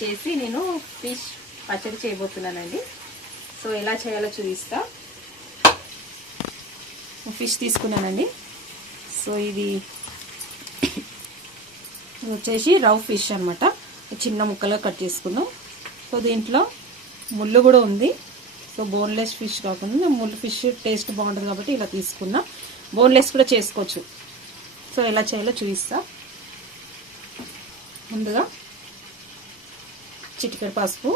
చేసి నేను ఫిష్ పచ్చడి చేయబోతున్నానండి. సో ఎలా చేయాలో చూపిస్తా. ఫిష్ తీసుకున్నానండి. సో ఇది వచ్చేసి రవ్ ఫిష్ అనమాట. చిన్న ముక్కలుగా కట్ చేసుకుందాం. సో దీంట్లో ముళ్ళు కూడా ఉంది. సో బోన్లెస్ ఫిష్ కాకుండా ముళ్ళు ఫిష్ టేస్ట్ బాగుంటుంది కాబట్టి ఇలా తీసుకున్నా. బోన్లెస్ కూడా చేసుకోవచ్చు. సో ఎలా చేయాలో చూపిస్తా. ముందుగా చిటికెడు పసుపు,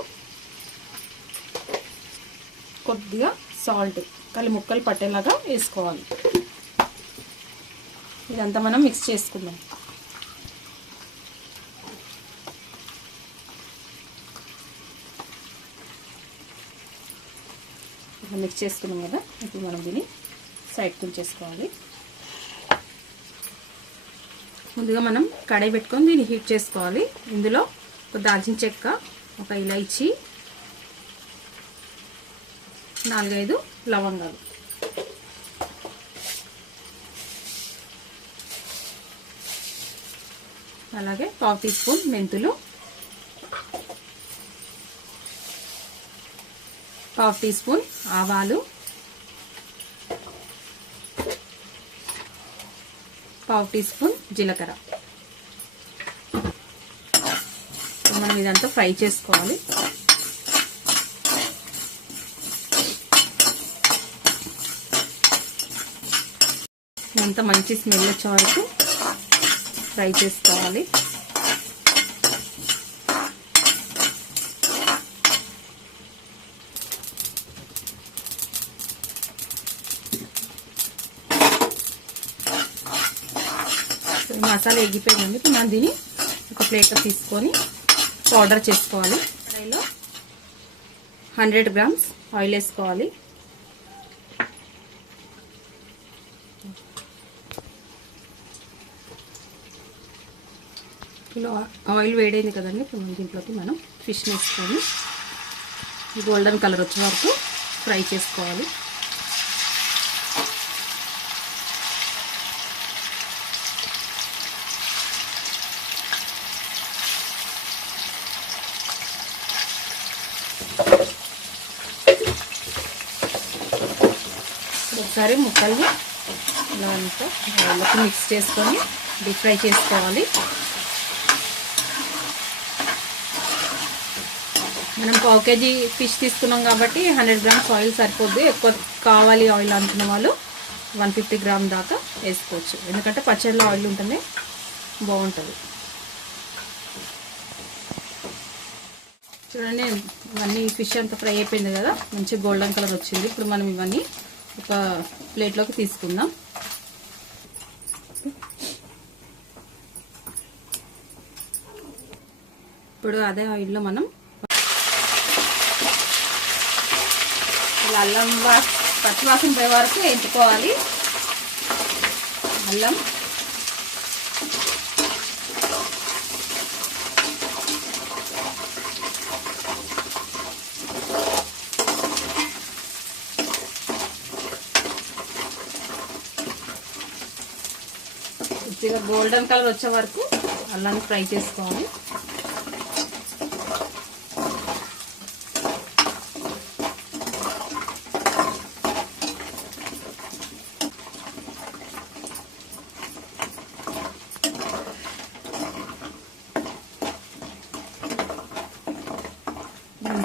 కొద్దిగా సాల్ట్ కలి ముక్కలు పట్టేలాగా వేసుకోవాలి. ఇదంతా మనం మిక్స్ చేసుకుందాం. మిక్స్ చేసుకున్నాం కదా, ఇప్పుడు మనం దీన్ని సైడ్ కుంచేసుకోవాలి. ముందుగా మనం కడాయి పెట్టుకొని దీన్ని హీట్ చేసుకోవాలి. ఇందులో ఒక దాల్చిన చెక్క, ఒక ఇలైచి, 4-5 లవంగాలు, అలాగే 1/2 టీ స్పూన్ మెంతులు, 1/2 టీ స్పూన్ ఆవాలు, 1/2 టీ స్పూన్ జీలకర్ర. మనం ఇదంతా ఫ్రై చేసుకోవాలి. ఇదంతా మంచి స్మెల్ వచ్చే వరకు ఫ్రై చేసుకోవాలి. మసాలా ఎగిపోయిందండి. ఇప్పుడు మనం దీన్ని ఒక ప్లేట్లో తీసుకొని పౌడర్ చేసుకోవాలి. కడాయిలో 100 గ్రామ్స్ ఆయిల్ వేసుకోవాలి. ఇలా ఆయిల్ వేడైంది కదండి. ఇప్పుడు దీంట్లోకి మనం ఫిష్ వేసుకొని గోల్డెన్ కలర్ వచ్చే వరకు ఫ్రై చేసుకోవాలి. ఒకసారి ముక్కల్ని ఇలా అంతా ఆయిల్లోకి మిక్స్ చేసుకొని డీప్ ఫ్రై చేసుకోవాలి. మనం 1/2 కేజీ ఫిష్ తీసుకున్నాం కాబట్టి 100 గ్రామ్స్ ఆయిల్ సరిపోద్ది. ఎక్కువ కావాలి ఆయిల్ అనుకున్న వాళ్ళు 150 గ్రామ్ దాకా వేసుకోవచ్చు. ఎందుకంటే పచ్చడిలో ఆయిల్ ఉంటేనే బాగుంటుంది. చూడండి, ఇవన్నీ ఫిష్ అంతా ఫ్రై అయిపోయింది కదా, మంచి గోల్డెన్ కలర్ వచ్చింది. ఇప్పుడు మనం ఇవన్నీ ఒక ప్లేట్లోకి తీసుకుందాం. ఇప్పుడు అదే ఆయిల్లో మనం అల్లం పచ్చివాసన పోయే వరకు ఎంచుకోవాలి. అల్లం, కొద్దిగా గోల్డెన్ కలర్ వచ్చే వరకు అల్లాన్ని ఫ్రై చేసుకోవాలి.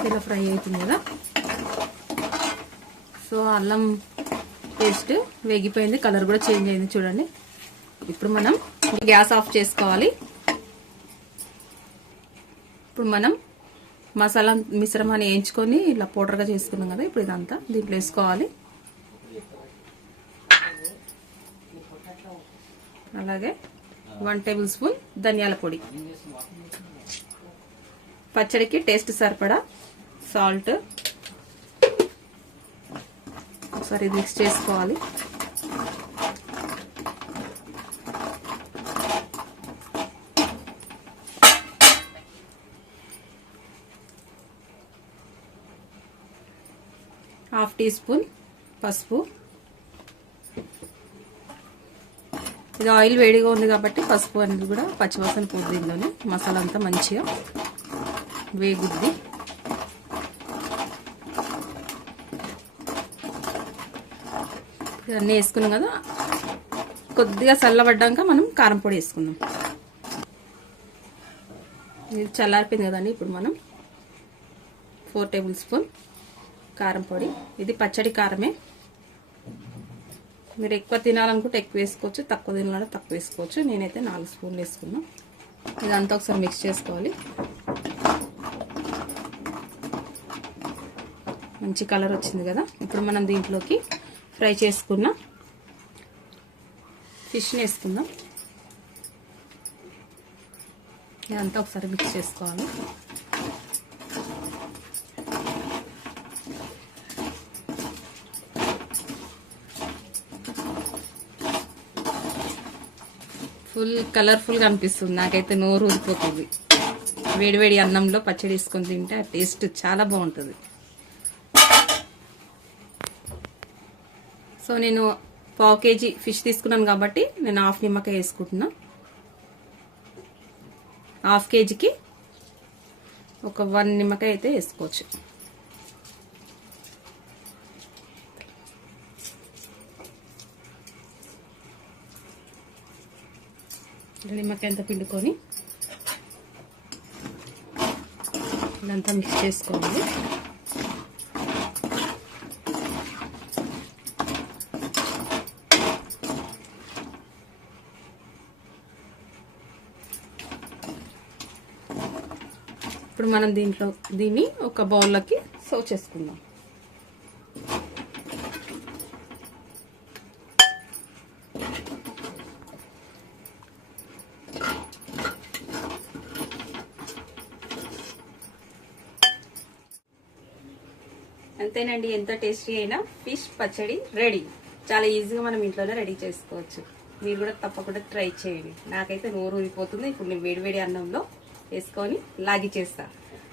ఇలా ఫ్రై అవుతుంది కదా. సో అల్లం పేస్ట్ వేగిపోయింది, కలర్ కూడా చేంజ్ అయింది చూడండి. ఇప్పుడు మనం గ్యాస్ ఆఫ్ చేసుకోవాలి. ఇప్పుడు మనం మసాలా మిశ్రమాన్ని వేయించుకొని ఇలా పౌడర్గా చేసుకున్నాం కదా, ఇప్పుడు ఇదంతా దీంట్లో వేసుకోవాలి. అలాగే 1 టేబుల్ స్పూన్ ధనియాల పొడి, పచ్చడికి టేస్ట్ సరిపడా సాల్ట్, ఒకసారి మిక్స్ చేసుకోవాలి. హాఫ్ టీ స్పూన్ పసుపు. ఇది ఆయిల్ వేడిగా ఉంది కాబట్టి పసుపు అనేది కూడా పచ్చివాసన పోతుంది. దీనిలోనే మసాలా అంతా మంచిగా వేగుద్ది. ఇవన్నీ వేసుకున్నాం కదా, కొద్దిగా చల్లబడ్డాక మనం కారం పొడి వేసుకుందాం. ఇది చల్లారిపోయింది కదండి. ఇప్పుడు మనం 4 టేబుల్ స్పూన్ కారం పొడి. ఇది పచ్చడి కారమే. మీరు ఎక్కువ తినాలనుకుంటే ఎక్కువ వేసుకోవచ్చు, తక్కువ తినాలంటే తక్కువ వేసుకోవచ్చు. నేనైతే 4 స్పూన్లు వేసుకున్నాను. ఇదంతా ఒకసారి మిక్స్ చేసుకోవాలి. మంచి కలర్ వచ్చింది కదా. ఇప్పుడు మనం దీంట్లోకి ఫ్రై చేసుకున్న ఫిష్ని వేసుకుందాం. ఇదంతా ఒకసారి మిక్స్ చేసుకోవాలి. ఫుల్ కలర్ఫుల్గా అనిపిస్తుంది. నాకైతే నోరు ఊరిపోతుంది. వేడివేడి అన్నంలో పచ్చడి వేసుకొని తింటే ఆ టేస్ట్ చాలా బాగుంటుంది. సో నేను 1/2 కేజీ ఫిష్ తీసుకున్నాను కాబట్టి నేను 1/2 నిమ్మకాయ వేసుకుంటున్నా. 1/2 కేజీకి ఒక 1 నిమ్మకాయ అయితే వేసుకోవచ్చు. నిమ్మకాయ అంతా పిండుకొని ఇదంతా మిక్స్ చేసుకోవాలి. ఇప్పుడు మనం దీన్ని ఒక బౌల్లోకి సర్వ్ చేసుకుందాం. అంతేనండి, ఎంత టేస్టీ అయినా ఫిష్ పచ్చడి రెడీ. చాలా ఈజీగా మనం ఇంట్లోనే రెడీ చేసుకోవచ్చు. మీరు కూడా తప్పకుండా ట్రై చేయండి. నాకైతే నోరు ఊరిపోతుంది. ఇప్పుడు నేను వేడివేడి అన్నంలో వేసుకొని లాగి చేస్తా.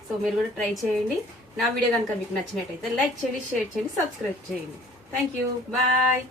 సో మీరు కూడా ట్రై చేయండి. నా వీడియో కనుక మీకు నచ్చినట్టయితే లైక్ చేయండి, షేర్ చేయండి, సబ్స్క్రైబ్ చేయండి. Thank you, bye.